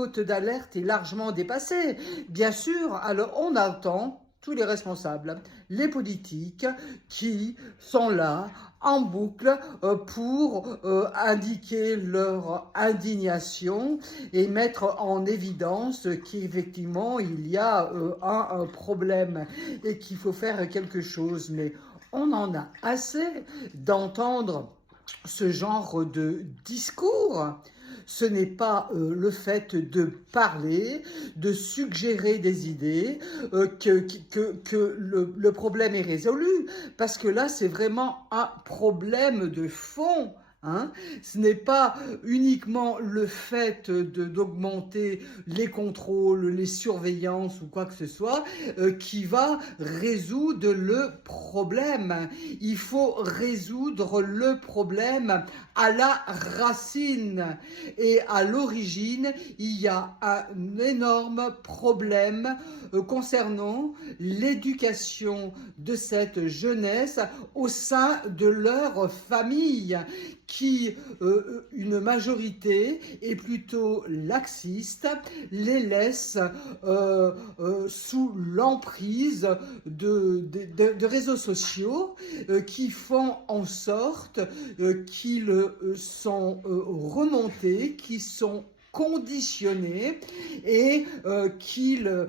cote d'alerte est largement dépassée. Bien sûr, alors on attend tous les responsables, les politiques qui sont là en boucle pour indiquer leur indignation et mettre en évidence qu'effectivement il y a un problème et qu'il faut faire quelque chose. Mais on en a assez d'entendre ce genre de discours. Ce n'est pas le fait de parler, de suggérer des idées, que le problème est résolu, parce que là, c'est vraiment un problème de fond. Hein. Ce n'est pas uniquement le fait d'augmenter les contrôles, les surveillances ou quoi que ce soit qui va résoudre le problème. Il faut résoudre le problème à la racine. Et à l'origine, il y a un énorme problème concernant l'éducation de cette jeunesse au sein de leur famille, qui, une majorité, est plutôt laxiste, les laisse sous l'emprise de réseaux sociaux qui font en sorte qu'ils sont remontés, qui sont conditionnés et qu'ils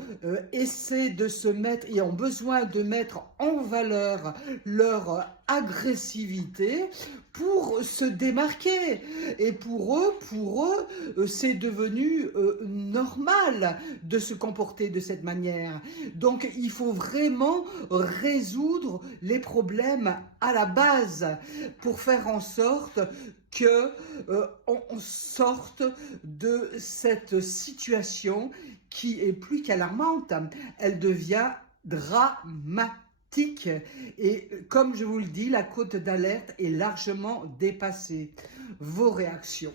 essaient de se mettre et ont besoin de mettre en valeur leur agressivité pour se démarquer. Et pour eux, c'est devenu normal de se comporter de cette manière. Donc, il faut vraiment résoudre les problèmes à la base pour faire en sorte que on sorte de cette situation qui est plus qu'alarmante. Elle devient dramatique. Et comme je vous le dis, la cote d'alerte est largement dépassée. Vos réactions?